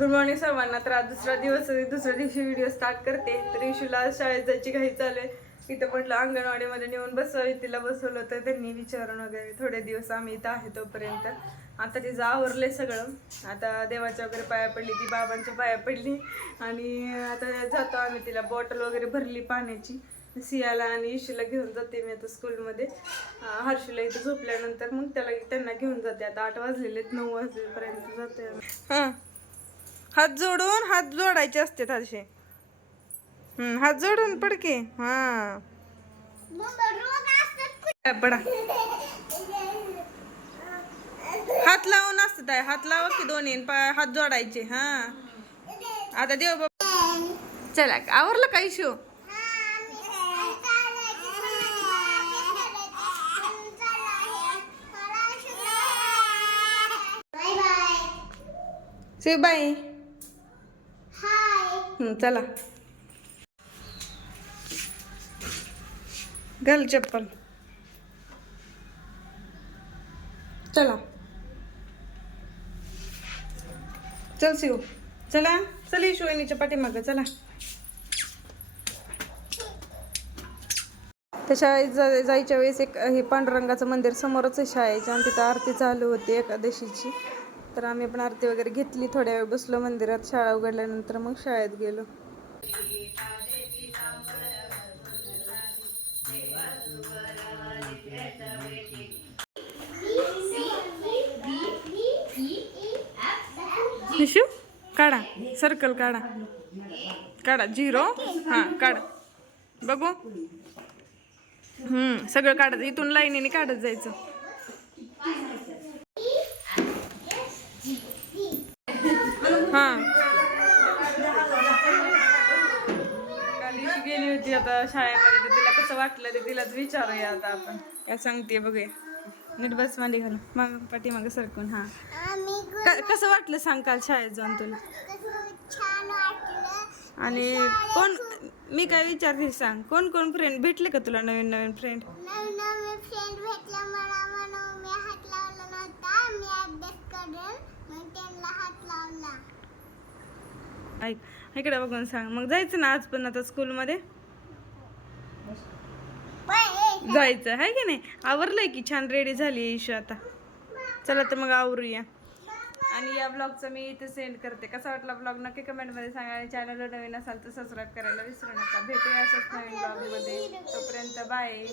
तर आज दुसरा दिवस दुसऱ्या दिवशी व्हिडिओ स्टार्ट करते. तर इशूला शाळेत जायची घाई चालू आहे. इथं म्हटलं अंगणवाडीमध्ये नेऊन बसवावी. तिला बसवलं तर त्यांनी विचारून वगैरे थोडे दिवस आम्ही इथं आहे तोपर्यंत. आता तिचं आवरलंय सगळं. आता देवाच्या वगैरे पाया पडली ती बाबांच्या पाया पडली. आणि आता जातो आम्ही तिला बॉटल वगैरे भरली पाण्याची. सियाला आणि इशूला घेऊन जाते मी आता स्कूलमध्ये अं, हर्षूला इथं झोपल्यानंतर मग त्याला त्यांना घेऊन जाते. आता आठ वाजलेले आहेत. नऊ वाजेपर्यंत जाते हां. हात जोडून हात जोडायचे असते असे हात जोडून पडके हा. पडा. हात लावून असत आहे हात लावा की दोन्ही पाय हात जोडायचे. हा. आता देव बाबा. चला आवरलं का इशू? बाय हम्म, चला. घाल चप्पल. चला. चल शिव. चला. चल येशू वहिनीच्या पाठीमागं चला. त्या शाळेत जा- जायच्या वेळेस एक हे पांडुरंगाचं मंदिर समोरच आहे शाळेच्या आणि तिथं आरती चालू होती एकादशीची. तर आम्ही पण आरती वगैरे घेतली थोड्या वेळ बसलो मंदिरात शाळा उघडल्यानंतर मग शाळेत गेलो. निशू काढा सर्कल काढा. काढा झिरो हां काढा. बघू. हम्म सगळं काढत इथून लाईनीने काढत जायचं हां कालीशी गेली होती आता शाळेमध्ये तर तिला कसं वाटलं ते तिलाच विचारूया आता आपण. काय सांगते बघूया नीट बस मांडी घालून. मग पाठीमागं सरकून हां. क- कसं वाटलं सांग काल शाळेत जाऊन तुला? छान वाटलं आणि कोण मी काय विचारते सांग. कोण कोण फ्रेंड भेटले का तुला नवीन नवीन फ्रेंड नवीन नवीन फ्रेंड भेटला मला म्हणून मी हात लावला नव्हता. मी अभ्यास करेन मग त्यांना हात लावला. ऐक इकडे बघून सांग. मग जायचं ना आज पण आता स्कूलमध्ये जायचं आहे की नाही? आवरलंय की छान रेडी झाली इशू आता. चला तर मग आवरूया. आणि या ब्लॉगचं मी इथे सेंड करते. कसा वाटला ब्लॉग नक्की कमेंटमध्ये सांगा. आणि चॅनलवर नवीन असाल तर सबस्क्राईब करायला विसरू नका. भेटूया असंच नवीन ब्लॉगमध्ये तोपर्यंत बाय